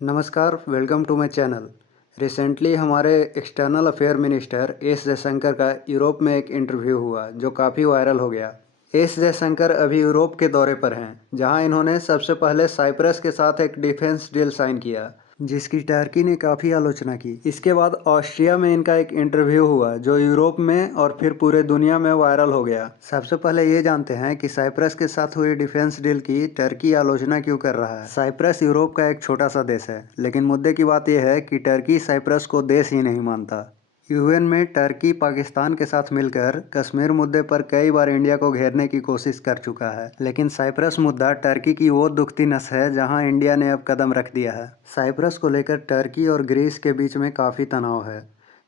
नमस्कार, welcome to my channel. Recently हमारे external affair minister S Jaishankar का यूरोप में एक इंटरव्यू हुआ जो काफ़ी वायरल हो गया। एस जयशंकर अभी यूरोप के दौरे पर हैं, जहां इन्होंने सबसे पहले साइप्रस के साथ एक डिफेंस डील साइन किया, जिसकी टर्की ने काफ़ी आलोचना की। इसके बाद ऑस्ट्रिया में इनका एक इंटरव्यू हुआ जो यूरोप में और फिर पूरे दुनिया में वायरल हो गया। सबसे पहले ये जानते हैं कि साइप्रस के साथ हुई डिफेंस डील की टर्की आलोचना क्यों कर रहा है। साइप्रस यूरोप का एक छोटा सा देश है, लेकिन मुद्दे की बात यह है कि टर्की साइप्रस को देश ही नहीं मानता। यूएन में टर्की पाकिस्तान के साथ मिलकर कश्मीर मुद्दे पर कई बार इंडिया को घेरने की कोशिश कर चुका है, लेकिन साइप्रस मुद्दा टर्की की वो दुखती नस है जहां इंडिया ने अब कदम रख दिया है। साइप्रस को लेकर टर्की और ग्रीस के बीच में काफ़ी तनाव है,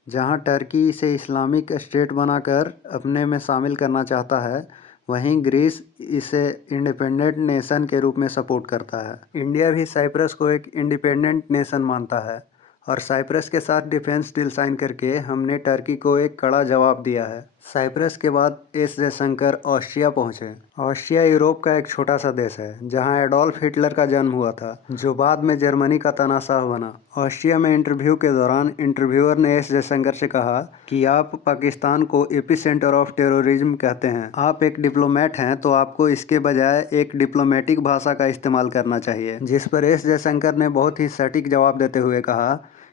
जहां टर्की इसे इस्लामिक स्टेट बनाकर अपने में शामिल करना चाहता है, वहीं ग्रीस इसे इंडिपेंडेंट नेशन के रूप में सपोर्ट करता है। इंडिया भी साइप्रस को एक इंडिपेंडेंट नेशन मानता है और साइप्रस के साथ डिफेंस डील साइन करके हमने टर्की को एक कड़ा जवाब दिया है। साइप्रस के बाद एस जयशंकर ऑस्ट्रिया पहुंचे। ऑस्ट्रिया यूरोप का एक छोटा सा देश है जहां एडोल्फ हिटलर का जन्म हुआ था, जो बाद में जर्मनी का तानाशाह बना। ऑस्ट्रिया में इंटरव्यू के दौरान इंटरव्यूअर ने एस जयशंकर से कहा कि आप पाकिस्तान को एपिसेंटर ऑफ टेररिज्म कहते हैं। आप एक डिप्लोमेट हैं तो आपको इसके बजाय एक डिप्लोमेटिक भाषा का इस्तेमाल करना चाहिए। जिस पर एस जयशंकर ने बहुत ही सटीक जवाब देते हुए कहा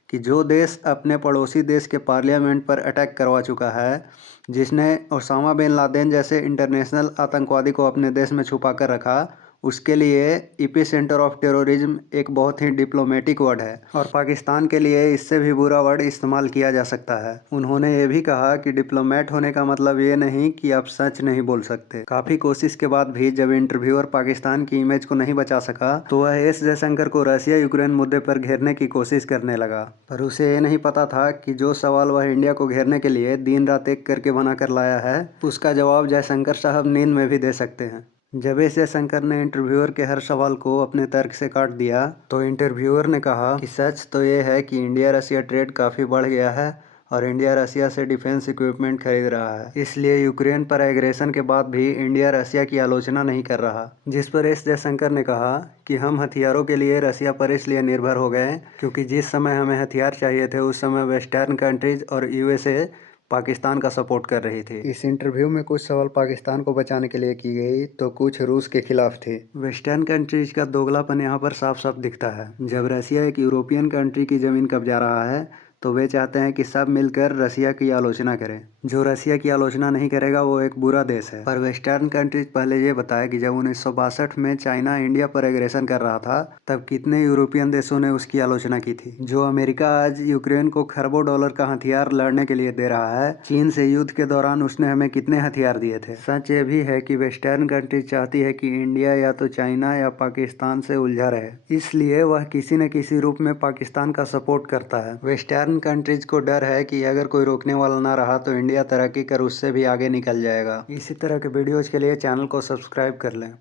कि जो देश अपने पड़ोसी देश के पार्लियामेंट पर अटैक करवा चुका है, जिसने ओसामा बिन लादेन जैसे इंटरनेशनल आतंकवादी को अपने देश में छुपा कर रखा, उसके लिए एपिसेंटर ऑफ टेररिज्म एक बहुत ही डिप्लोमेटिक वर्ड है और पाकिस्तान के लिए इससे भी बुरा वर्ड इस्तेमाल किया जा सकता है। उन्होंने ये भी कहा कि डिप्लोमेट होने का मतलब ये नहीं कि आप सच नहीं बोल सकते। काफ़ी कोशिश के बाद भी जब इंटरव्यूअर पाकिस्तान की इमेज को नहीं बचा सका तो वह एस जयशंकर को रसिया यूक्रेन मुद्दे पर घेरने की कोशिश करने लगा, पर उसे ये नहीं पता था कि जो सवाल वह इंडिया को घेरने के लिए दिन रात एक करके बना कर लाया है, उसका जवाब जयशंकर साहब नींद में भी दे सकते हैं। जब एस जयशंकर ने इंटरव्यूअर के हर सवाल को अपने तर्क से काट दिया तो इंटरव्यूअर ने कहा कि सच तो ये है कि इंडिया रसिया ट्रेड काफ़ी बढ़ गया है और इंडिया रसिया से डिफेंस इक्विपमेंट खरीद रहा है, इसलिए यूक्रेन पर एग्रेशन के बाद भी इंडिया रसिया की आलोचना नहीं कर रहा। जिस पर एस जयशंकर ने कहा कि हम हथियारों के लिए रसिया पर इसलिए निर्भर हो गए क्योंकि जिस समय हमें हथियार चाहिए थे उस समय वेस्टर्न कंट्रीज और यूएसए पाकिस्तान का सपोर्ट कर रही थी। इस इंटरव्यू में कुछ सवाल पाकिस्तान को बचाने के लिए की गई तो कुछ रूस के खिलाफ थे। वेस्टर्न कंट्रीज का दोगलापन यहाँ पर साफ साफ दिखता है। जब रसिया एक यूरोपियन कंट्री की ज़मीन कब्जा रहा है तो वे चाहते हैं कि सब मिलकर रसिया की आलोचना करें। जो रसिया की आलोचना नहीं करेगा वो एक बुरा देश है। पर वेस्टर्न कंट्रीज पहले ये बताया कि जब 1962 में चाइना इंडिया पर एग्रेशन कर रहा था तब कितने यूरोपियन देशों ने उसकी आलोचना की थी। जो अमेरिका आज यूक्रेन को खरबों डॉलर का हथियार लड़ने के लिए दे रहा है, चीन से युद्ध के दौरान उसने हमें कितने हथियार दिए थे। सच ये भी है कि वेस्टर्न कंट्रीज चाहती है कि इंडिया या तो चाइना या पाकिस्तान से उलझा रहे, इसलिए वह किसी न किसी रूप में पाकिस्तान का सपोर्ट करता है। वेस्टर्न कंट्रीज को डर है कि अगर कोई रोकने वाला ना रहा तो इंडिया तरक्की कर उससे भी आगे निकल जाएगा। इसी तरह के वीडियोज के लिए चैनल को सब्सक्राइब कर लें।